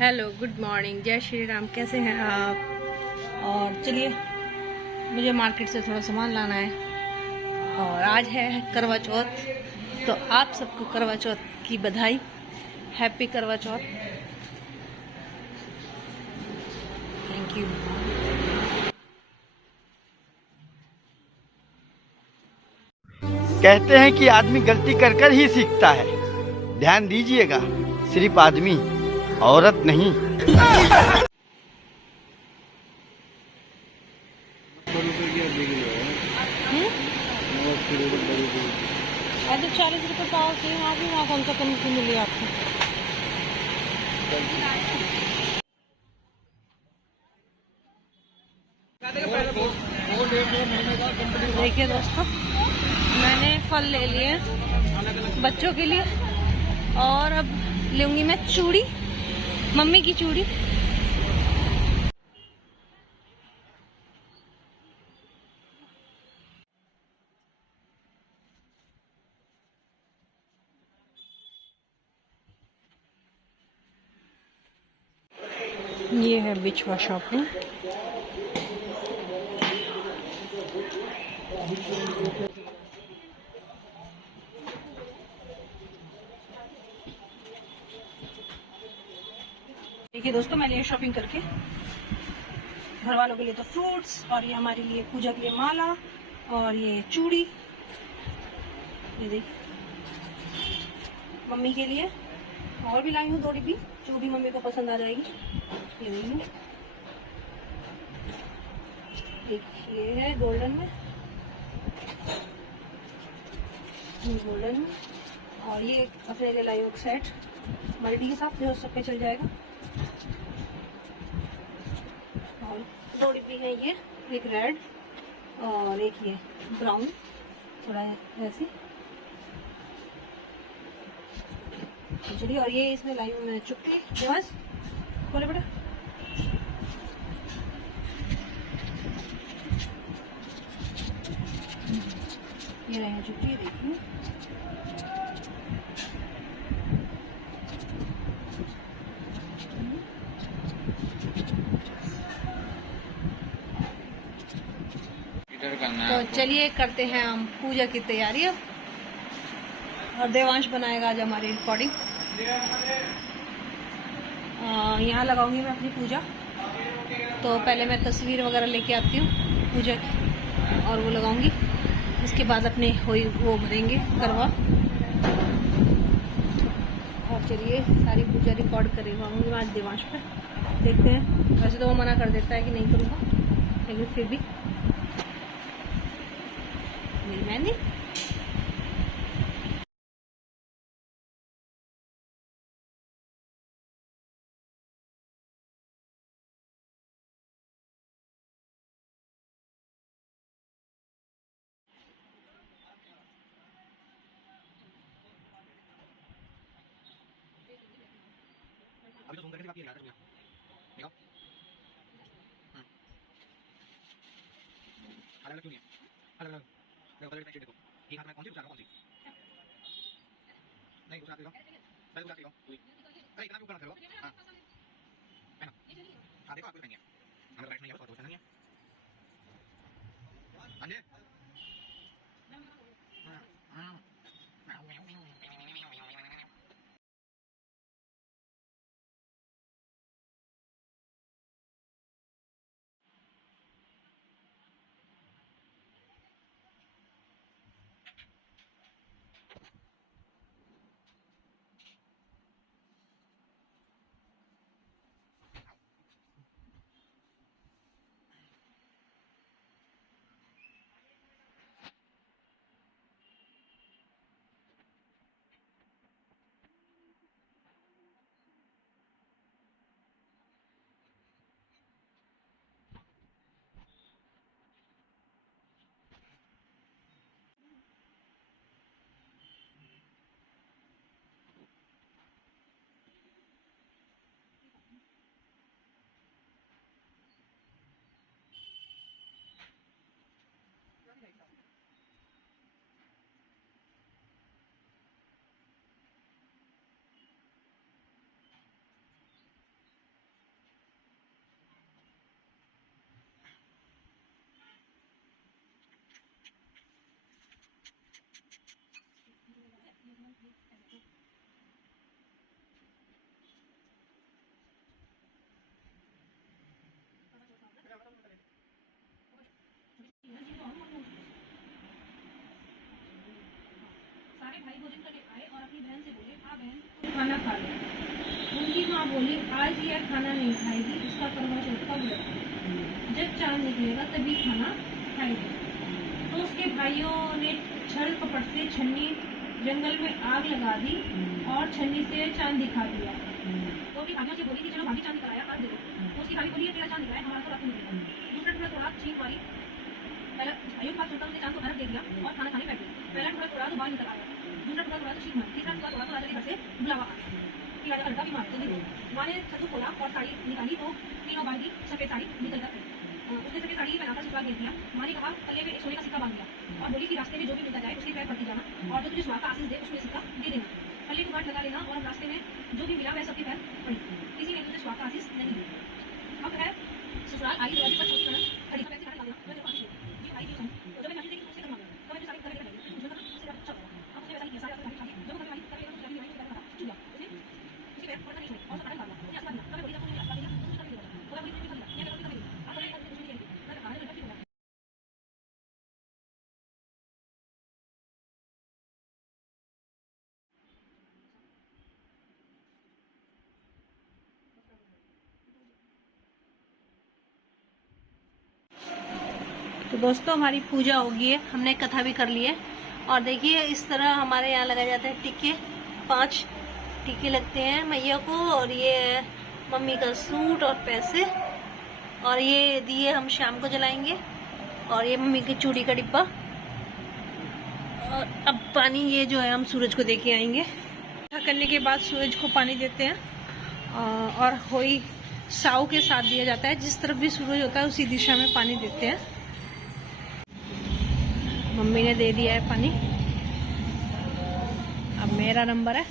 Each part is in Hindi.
हेलो, गुड मॉर्निंग, जय श्री राम। कैसे हैं आप? और चलिए, मुझे मार्केट से थोड़ा सामान लाना है और आज है करवा चौथ। तो आप सबको करवा चौथ की बधाई। हैप्पी करवा चौथ। Thank you. कहते हैं कि आदमी गलती कर कर ही सीखता है। ध्यान दीजिएगा, सिर्फ आदमी, औरत नहीं। आज 40 रुपये पाव के वहाँ भी वहाँ कौन सा कम की मिली आपको? देखिए दोस्तों, मैंने फल ले लिए बच्चों के लिए और अब लूंगी मैं चूड़ी, मम्मी की चूड़ी। ये है बिछुआ शॉपिंग। देखिए दोस्तों, मैंने ये शॉपिंग करके घर वालों के लिए तो फ्रूट्स, और ये हमारे लिए पूजा के लिए माला, और ये चूड़ी। ये देखिए, मम्मी के लिए और भी लाई हूँ 2 डिब्बी, जो भी मम्मी को पसंद आ जाएगी। ये देखिए, एक ये है गोल्डन में, और ये अपने लिए लाई हूँ सेट मल्टी के साथ, जो सब पे चल जाएगा। और 2 डिब्बी है ये, एक रेड और एक ये ब्राउन, थोड़ा ऐसी खिचड़ी। और ये इसमें लाई हूँ मैं चुटकी। बस बोले बेटा, ये लाई हूँ चुटकी। देखिए, तो चलिए करते हैं हम पूजा की तैयारी अब। और देवांश बनाएगा आज हमारी रिकॉर्डिंग। यहाँ लगाऊंगी मैं अपनी पूजा। तो पहले मैं तस्वीर वगैरह लेके आती हूँ पूजा की, और वो लगाऊंगी। उसके बाद अपने वो भरेंगे करवा। और चलिए, सारी पूजा रिकॉर्ड करेंगे आज देवांश पे। देखते हैं, वैसे तो वो मना कर देता है कि नहीं करूँगा, लेकिन फिर भी मेरी मेहंदी। अभी तो सुन करके आपकी याद है देखो। अलग अलग क्यों नहीं है? अलग अलग देखो, कलर देखो। एक हाथ में कौन सी, दूसरा कौन सी? नहीं, दूसरा देखो, पहले दूसरा देखो। अरे इतना भी ऊपर मत करो। हां, है ना? हां, देखो आपको नहीं है, हमें राइट नहीं है, बस और कुछ नहीं है। हाँ जी। खाना खा लो। उनकी माँ बोली आज यह खाना नहीं खाएगी, इसका करवा चौथ का व्रत है, जब चांद निकलेगा तभी खाना खाएगी। तो उसके भाइयों ने छल कपट से छन्नी जंगल में आग लगा दी और छन्नी से चांद दिखा दिया। तो अपनी भाइयों से बोली कि चलो भाभी चांद दिखाया, आज देखो। तो उसकी भाभी बोली तेरा चांद दिखाया, हमारा तो रात में दिखेगा। दूसरा टुकड़ा तोड़ा, छींक मारी, पहला भाइयों के पास चलता उसने चांद को अर्घ दे दिया और खाना खाने बैठ गई। पहला टुकड़ा तोड़ा तो बाल निकल आया, दूसरा टुकड़ा तोड़ा तो छींक मारी, तीसरा टुकड़ा तोड़ा तो राजा के घर से बुलावा आ गया कि राजा का लड़का बीमार है, जल्दी दो। माँ ने छत्तू खोला और साड़ी निकाली तो तीनों बाल की सफेद साड़ी निकल कर गई। उसने सफेद साड़ी पहनाकर ससुराल भेज दिया। माँ ने कहा कल्ले में एक सोने का सिक्का बांध दिया और बोली कि रास्ते में जो भी मिलता जाए उसकी पैर पड़ती जाना और जो तुझे सुहाग का आशीष दे उसमें सिक्का दे देना। कल्ले को गांठ लगा लेना और रास्ते में जो भी मिला वह सबके पैर पड़ी, किसी ने तुझे सुहाग का आशीष नहीं दिया। अब है ससुराल आई दरवाजे पर छोटी कड़क खड़ी पैसे खाने लगा। मैं देखो जी भाई जी सुन, तो जब मैं शादी देखी तो उससे करवा लिया, तो मैंने सारी कर लेकर मुझे कहा उससे ज्यादा अच्छा होगा। अब उसने वैसा ही किया, सारे सारी शादी जब मैं वाली कर लेगा तो शादी वाली उसका चुप गया। उसने उसके पैर पड़ता नहीं छोड़े और उसका डाला उसने आसमान दिया। तो मैं बोली जब मुझे आसमान दिया तो मुझे कर देगा, और बोली मुझे कर दिया, ये कर देगा। अब तो मैं कुछ नहीं किया, मैं कहा लड़का ठीक होगा। तो दोस्तों हमारी पूजा हो गई है, हमने कथा भी कर ली है। और देखिए इस तरह हमारे यहाँ लगाए जाते हैं टीके, 5 टीके लगते हैं मैया को। और ये है मम्मी का सूट और पैसे, और ये दिए हम शाम को जलाएंगे। और ये मम्मी की चूड़ी का डिब्बा। और अब पानी ये जो है हम सूरज को दे के आएंगे। कथा करने के बाद सूरज को पानी देते हैं और होई साव के साथ दिया जाता है। जिस तरफ भी सूरज होता है उसी दिशा में पानी देते हैं। मम्मी ने दे दिया है पानी, अब मेरा नंबर है।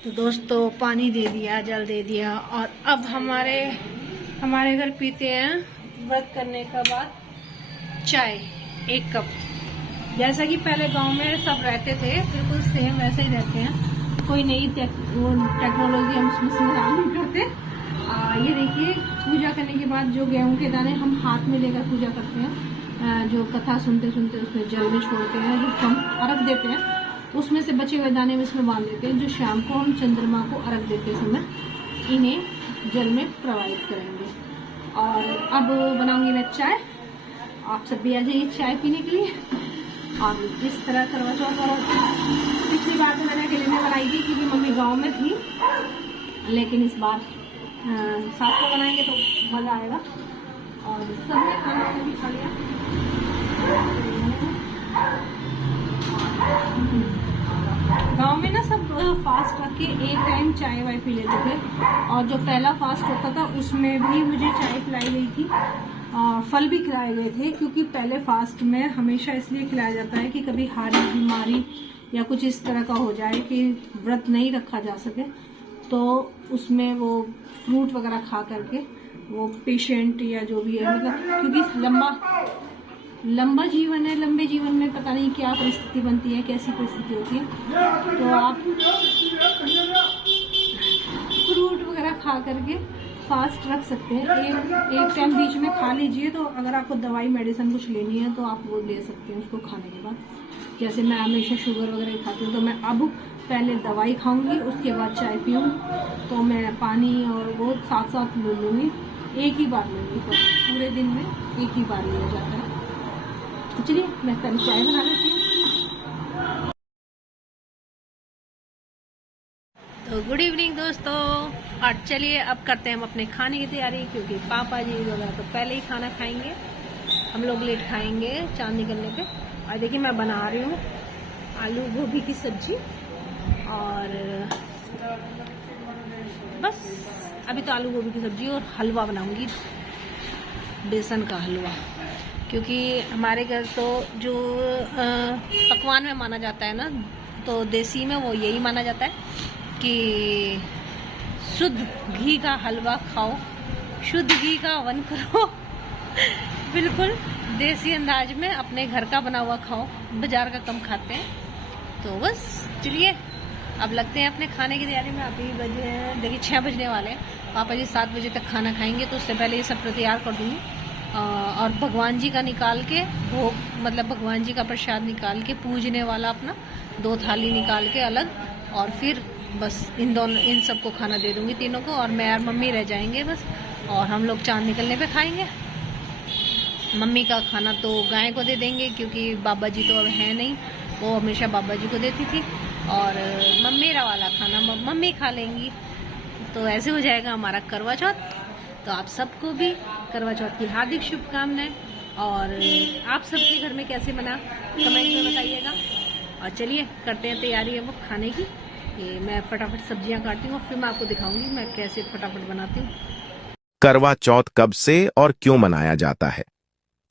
तो दोस्तों पानी दे दिया, जल दे दिया, और अब हमारे घर पीते हैं व्रत करने के बाद चाय 1 कप। जैसा कि पहले गांव में सब रहते थे बिल्कुल सेम वैसे ही रहते हैं, कोई नई टेक्नोलॉजी हम उसमें इस्तेमाल नहीं करते। ये देखिए पूजा करने के बाद जो गेहूं के दाने हम हाथ में लेकर पूजा करते हैं, जो कथा सुनते सुनते उसमें जल में छोड़ते हैं, जो हम अर्घ देते हैं उसमें से बचे हुए दाने में इसमें बांध देते हैं, जो शाम को हम चंद्रमा को अर्घ देते समय इन्हें जल में प्रवाहित करेंगे। और अब बनाऊंगी मैं चाय, आप सब भी आ जाइए चाय पीने के लिए। और इस तरह करवा चौथ और पिछली बार तो मैंने अकेले में बनाई थी क्योंकि मम्मी गांव में थी, लेकिन इस बार साथ में बनाएंगे तो मज़ा आएगा। और सबने खाना भी खा लिया। गांव में ना सब फास्ट रख के एक टाइम चाय वाय पी लेते थे, और जो पहला फास्ट होता था उसमें भी मुझे चाय पिलाई गई थी और फल भी खिलाए गए थे, क्योंकि पहले फास्ट में हमेशा इसलिए खिलाया जाता है कि कभी हार्ट बीमारी या कुछ इस तरह का हो जाए कि व्रत नहीं रखा जा सके, तो उसमें वो फ्रूट वगैरह खा करके वो पेशेंट या जो भी है, मतलब क्योंकि लंबा जीवन है, लंबे जीवन में पता नहीं क्या परिस्थिति बनती है, कैसी परिस्थिति होती है, तो आप फ्रूट वगैरह खा करके फास्ट रख सकते हैं। एक टाइम बीच में खा लीजिए, तो अगर आपको दवाई मेडिसिन कुछ लेनी है तो आप वो ले सकते हैं उसको खाने के बाद। जैसे मैं हमेशा शुगर वगैरह खाती हूँ, तो मैं अब पहले दवाई खाऊंगी उसके बाद चाय पीऊँगी, तो मैं पानी और वो साथ साथ ले लूँगी, एक ही बार लूँगी, तो पूरे दिन में एक ही बार लिया जाता है। तो चलिए मैं पहले चाय बना लेती हूँ। तो गुड इवनिंग दोस्तों, और चलिए अब करते हैं हम अपने खाने की तैयारी, क्योंकि पापा जी वगैरह तो पहले ही खाना खाएंगे, हम लोग लेट खाएंगे चांद निकलने पे। और देखिए मैं बना रही हूँ आलू गोभी की सब्जी, और बस अभी तो आलू गोभी की सब्जी और हलवा बनाऊंगी, बेसन का हलवा, क्योंकि हमारे घर तो जो पकवान में माना जाता है ना, तो देसी में वो यही माना जाता है कि शुद्ध घी का हलवा खाओ, शुद्ध घी का हवन करो, बिल्कुल देसी अंदाज में अपने घर का बना हुआ खाओ, बाजार का कम खाते हैं। तो बस चलिए अब लगते हैं अपने खाने की तैयारी में। अभी बजे हैं देखिए 6 बजने वाले हैं। पापा जी 7 बजे तक खाना खाएंगे, तो उससे पहले ये सब तैयार कर दूँगी। और भगवान जी का निकाल के भोग, मतलब भगवान जी का प्रसाद निकाल के पूजने वाला अपना 2 थाली निकाल के अलग, और फिर बस इन सबको खाना दे दूँगी तीनों को, और मैं और मम्मी रह जाएंगे बस। और हम लोग चाँद निकलने पे खाएंगे। मम्मी का खाना तो गाय को दे देंगे, क्योंकि बाबा जी तो अब है नहीं, वो हमेशा बाबा जी को देती थी। और मेरा वाला खाना मम्मी खा लेंगी। तो ऐसे हो जाएगा हमारा करवा चौथ। तो आप सबको भी करवा चौथ की हार्दिक शुभकामनाएं। और आप सबके घर में कैसे बना कमेंट में बताइएगा। और चलिए करते हैं तैयारी है वो खाने की। ये मैं फटाफट सब्जियां काटती हूँ, फिर मैं आपको दिखाऊंगी मैं कैसे फटाफट बनाती हूँ। करवा चौथ कब से और क्यों मनाया जाता है,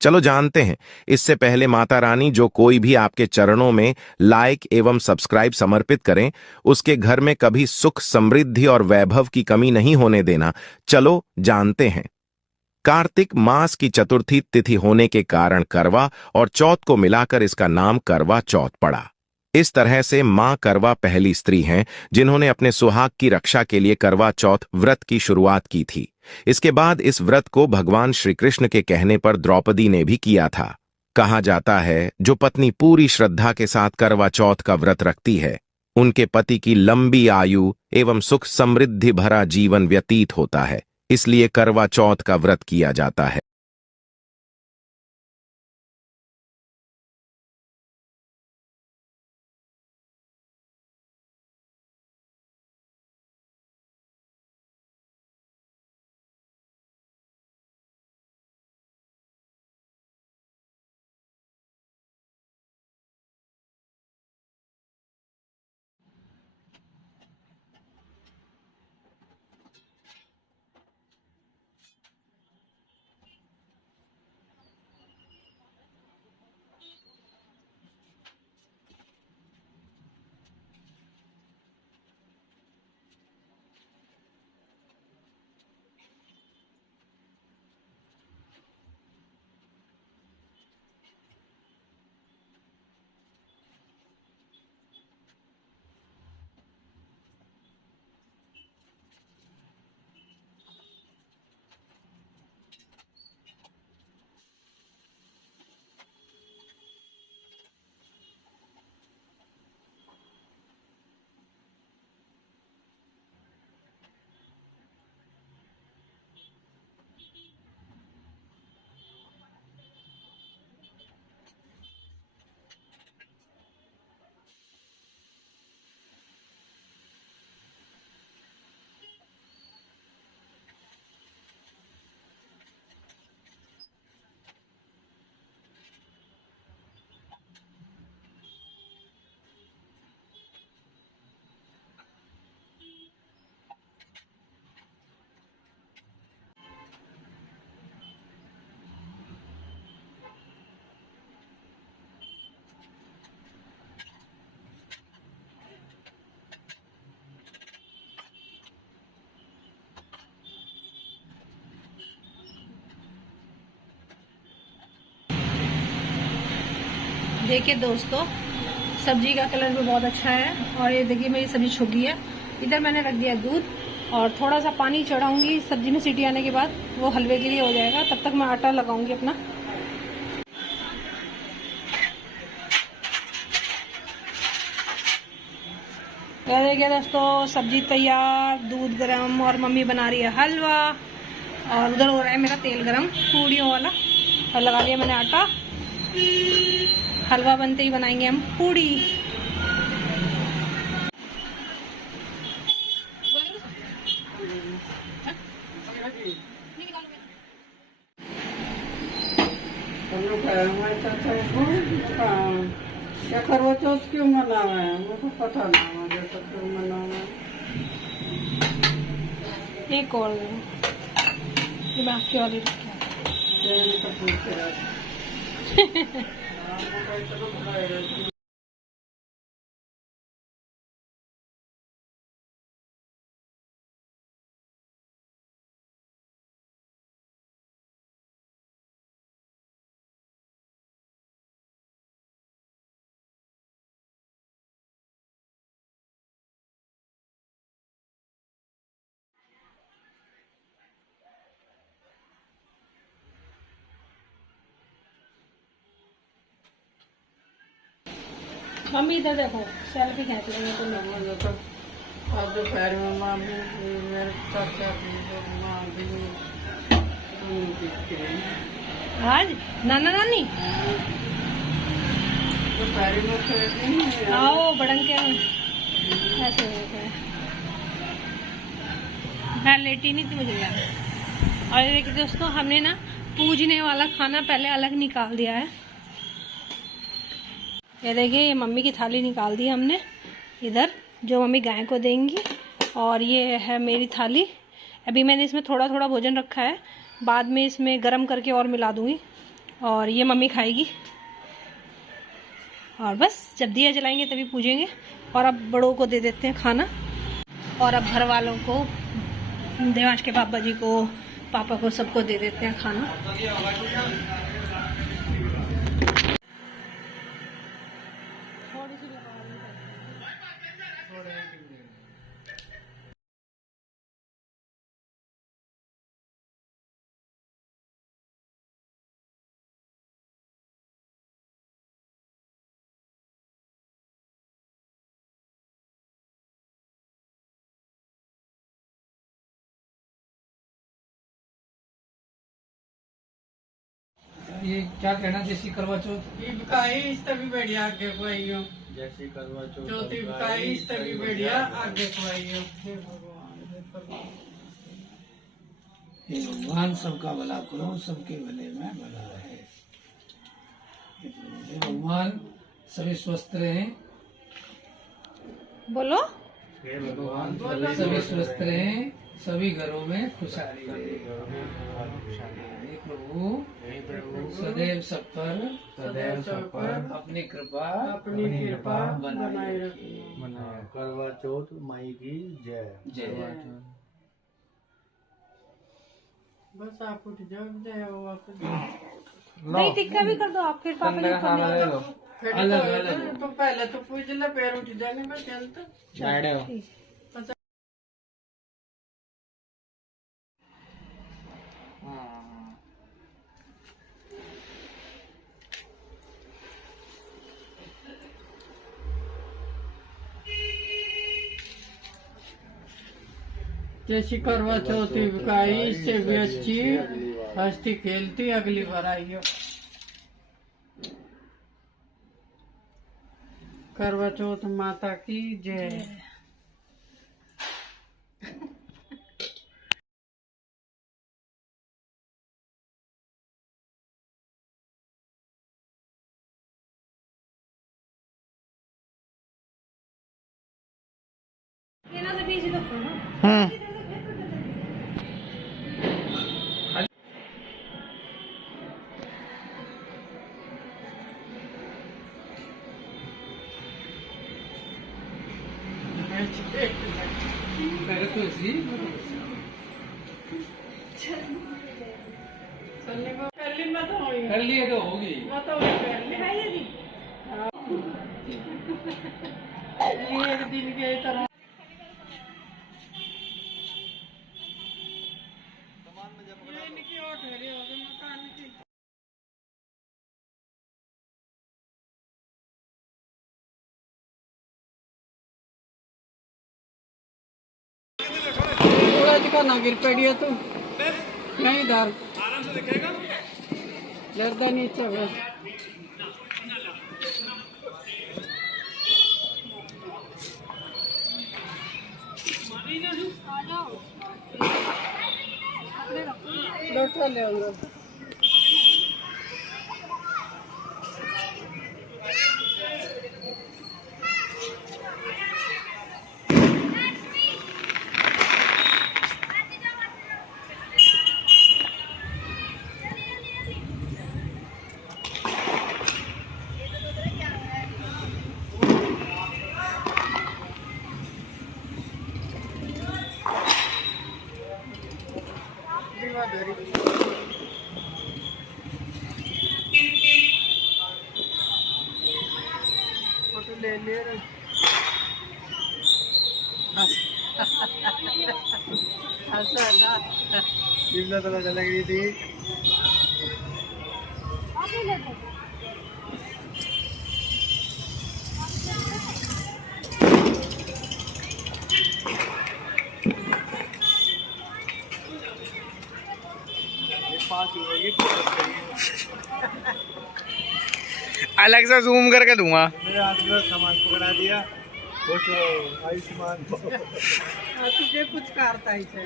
चलो जानते हैं। इससे पहले माता रानी जो कोई भी आपके चरणों में लाइक एवं सब्सक्राइब समर्पित करें, उसके घर में कभी सुख, समृद्धि और वैभव की कमी नहीं होने देना। चलो जानते हैं। कार्तिक मास की चतुर्थी तिथि होने के कारण करवा और चौथ को मिलाकर इसका नाम करवा चौथ पड़ा। इस तरह से मां करवा पहली स्त्री हैं जिन्होंने अपने सुहाग की रक्षा के लिए करवा चौथ व्रत की शुरुआत की थी। इसके बाद इस व्रत को भगवान श्री कृष्ण के कहने पर द्रौपदी ने भी किया था। कहा जाता है जो पत्नी पूरी श्रद्धा के साथ करवा चौथ का व्रत रखती है, उनके पति की लंबी आयु एवं सुख समृद्धि भरा जीवन व्यतीत होता है। इसलिए करवा चौथ का व्रत किया जाता है। देखिए दोस्तों, सब्जी का कलर भी बहुत अच्छा है। और ये देखिए मेरी सब्जी छुप गई है। इधर मैंने रख दिया दूध, और थोड़ा सा पानी चढ़ाऊंगी सब्जी में सीटी आने के बाद, वो हलवे के लिए हो जाएगा। तब तक मैं आटा लगाऊंगी अपना। तो देखिए दोस्तों, सब्जी तैयार, दूध गरम, और मम्मी बना रही है हलवा। और उधर हो रहा है मेरा तेल गरम पूड़ियों वाला, और लगा लिया मैंने आटा। हलवा बनते ही बनाएंगे हम पूड़ी। क्या करवा चौथ क्यों मनावे हैं? मुझे पता ना मुझे तो क्यों मनावे। एक और ये मैं आपके वाली रखी मम्मी इधर देखो, सेल्फी खींच लेंगे तो लोग। मुझे तो अब दोपहर में माँ भी मेरे चाचा भी तो माँ भी दोनों दिखते हैं। आज नाना नानी दोपहर में खेलते हैं। आओ बड़ंग के ऐसे होते हैं। मैं लेटी नहीं थी, मुझे लगा। और ये देखिए दोस्तों, हमने ना पूजने वाला खाना पहले अलग निकाल दिया है। ये देखिए, ये मम्मी की थाली निकाल दी हमने इधर, जो मम्मी गाय को देंगी। और ये है मेरी थाली। अभी मैंने इसमें थोड़ा थोड़ा भोजन रखा है, बाद में इसमें गरम करके और मिला दूंगी। और ये मम्मी खाएगी। और बस जब दिया जलाएंगे तभी पूजेंगे। और अब बड़ों को दे देते हैं खाना। और अब घर वालों को, देवांश के पापा जी को, पापा को, सबको दे देते हैं खाना। ये क्या कहना जैसी करवा चौथ इबकाई इस तभी बढ़िया आगे को आइयो। जैसी करवा चौथ ज्योति इबकाई इस तभी बढ़िया आगे को आइयो। हे भगवान, हे भगवान। हे भगवान सबका भला करो, सबके भले में भला है। हे भगवान सभी स्वस्थ रहें, बोलो। हे भगवान सभी स्वस्थ रहें, सभी घरों में खुशहाली रहे। हे प्रभु सदैव सब पर अपनी कृपा बनाए रखो। करवा चौथ माई की जय। जय। बस आप उठ जाओ, जय हो आप। नहीं, टिक्का भी कर दो आप, फिर पापा जी को ले लो। अलग अलग तो पहले तो पूज ले, पैर उठ जाने में चलता। जैसी करवा चौथ इबकाई, इससे भी अच्छी हस्ती खेलती अगली बार आइयो। करवा चौथ माता की जय। पहले तो इसी चलने को पहली मत होई, कर लिए तो होगी। मत होई पहली। हाँ। ये एक दिन के तरह ये इनकी ओट हरी हो गई मकान की। सूरज का ना गिर पड़ी तू नहीं इधर आराम से दिखेगा, लड़ता नीचे बस। बैठा ले अंदर। फोटो ले ले रे। हंसा ना दिवला तो लग रही थी। अलग से जूम करके दूंगा। मेरे हाथ में सामान पकड़ा दिया वो तो आयुष्मान तुझे कुछ करता ही से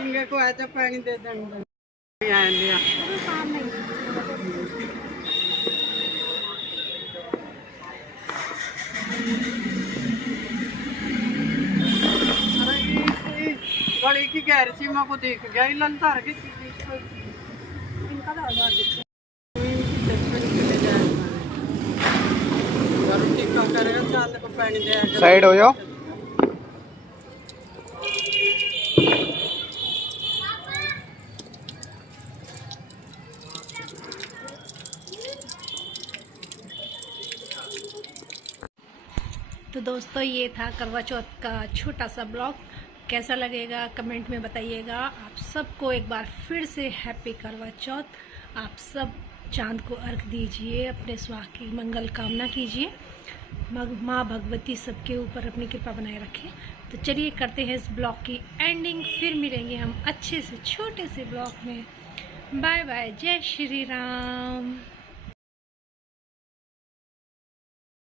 इनके को ऐसा पानी दे देंगे यहाँ लिया गली की गैर सीमा को देख गया लंतार की साइड हो जाओ। तो दोस्तों ये था करवा चौथ का छोटा सा ब्लॉग। कैसा लगेगा कमेंट में बताइएगा। आप सबको एक बार फिर से हैप्पी करवा चौथ। आप सब चांद को अर्घ दीजिए, अपने स्वास्थ्य की मंगल कामना कीजिए। माँ भगवती सबके ऊपर अपनी कृपा बनाए रखें। तो चलिए करते हैं इस ब्लॉग की एंडिंग। फिर मिलेंगे हम अच्छे से छोटे से ब्लॉग में। बाय बाय, जय श्री राम।